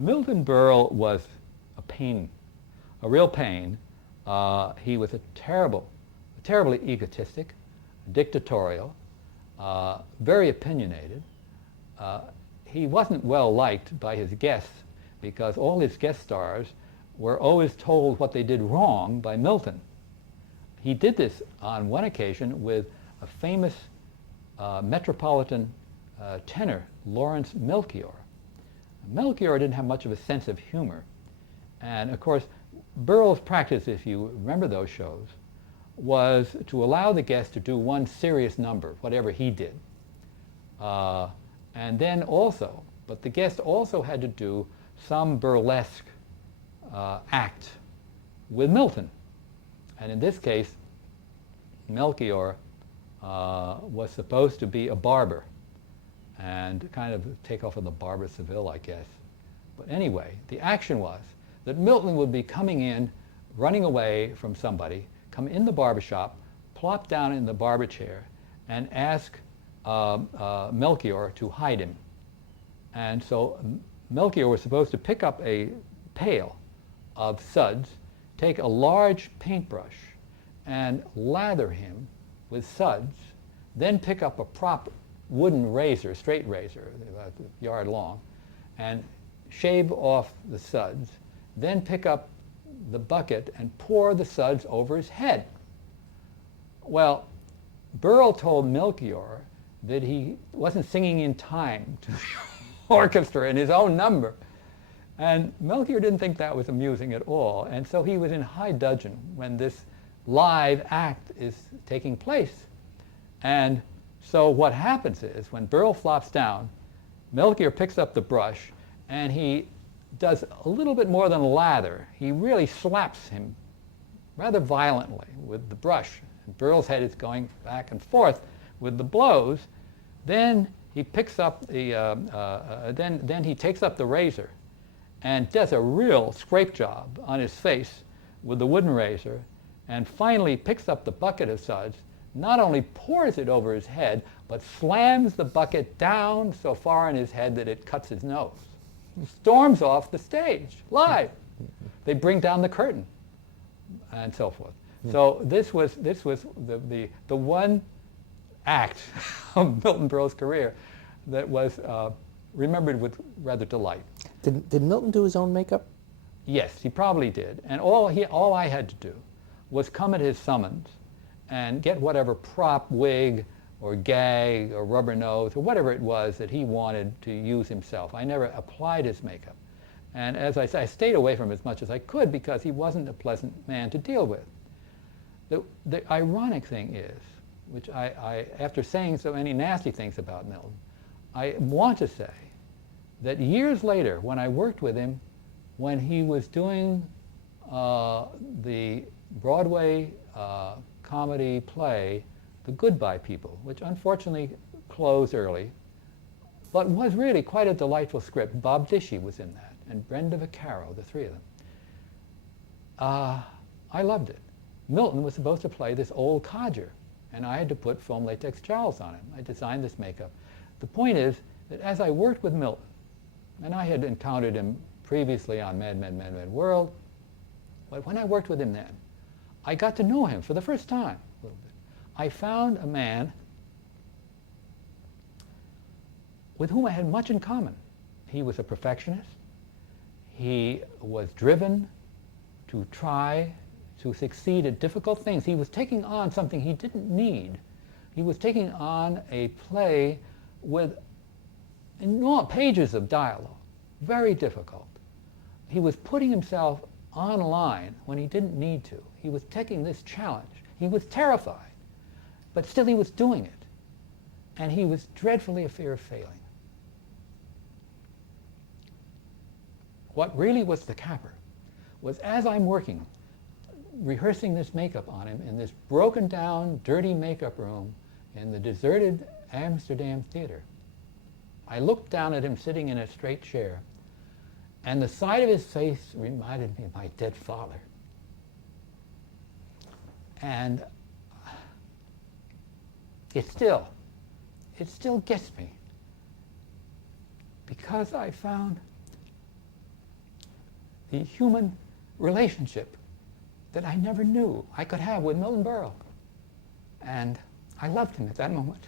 Milton Berle was a pain, a real pain. He was terribly egotistic, dictatorial, very opinionated. He wasn't well liked by his guests because all his guest stars were always told what they did wrong by Milton. He did this on one occasion with a famous metropolitan tenor, Lawrence Melchior. Melchior didn't have much of a sense of humor. And of course, Berle's practice, if you remember those shows, was to allow the guest to do one serious number, whatever he did. And then also, but the guest also had to do some burlesque act with Milton. And in this case, Melchior was supposed to be a barber and kind of take off on the Barber Seville, I guess. But anyway, the action was that Milton would be coming in, running away from somebody, come in the barbershop, plop down in the barber chair, and ask Melchior to hide him. And so Melchior was supposed to pick up a pail of suds, take a large paintbrush, and lather him with suds, then pick up a prop wooden razor, straight razor, about a yard long, and shave off the suds, then pick up the bucket and pour the suds over his head. Well, Berle told Melchior that he wasn't singing in time to the orchestra in his own number. And Melchior didn't think that was amusing at all. And so he was in high dudgeon when this live act is taking place. And so what happens is, when Berle flops down, Melchior picks up the brush and he does a little bit more than lather. He really slaps him rather violently with the brush. And Berle's head is going back and forth with the blows. Then he picks up the, then he takes up the razor and does a real scrape job on his face with the wooden razor, and finally picks up the bucket of suds, not only pours it over his head, but slams the bucket down so far in his head that it cuts his nose. He storms off the stage, live. They bring down the curtain, and so forth. So this was the one act of Milton Berle's career that was remembered with rather delight. Did Milton do his own makeup? Yes, he probably did. And all I had to do was come at his summons and get whatever prop, wig, or gag, or rubber nose, or whatever it was that he wanted to use himself. I never applied his makeup. And as I say, I stayed away from him as much as I could because he wasn't a pleasant man to deal with. The ironic thing is, which I, after saying so many nasty things about Milton, I want to say that years later, when I worked with him, when he was doing the Broadway comedy play, The Goodbye People, which unfortunately closed early, but was really quite a delightful script. Bob Dishy was in that, and Brenda Vaccaro, the three of them. I loved it. Milton was supposed to play this old codger, and I had to put foam latex jowls on him. I designed this makeup. The point is that as I worked with Milton, and I had encountered him previously on Mad Men, Mad World, but when I worked with him then, I got to know him for the first time a little bit. I found a man with whom I had much in common. He was a perfectionist. He was driven to try to succeed at difficult things. He was taking on something he didn't need. He was taking on a play with pages of dialogue, very difficult. He was putting himself online when he didn't need to. He was taking this challenge. He was terrified, but still he was doing it. And he was dreadfully afraid of failing. What really was the capper was, as I'm working, rehearsing this makeup on him in this broken down, dirty makeup room in the deserted Amsterdam theater, I looked down at him sitting in a straight chair, and the side of his face reminded me of my dead father. And it still gets me, because I found the human relationship that I never knew I could have with Milton Berle. And I loved him at that moment.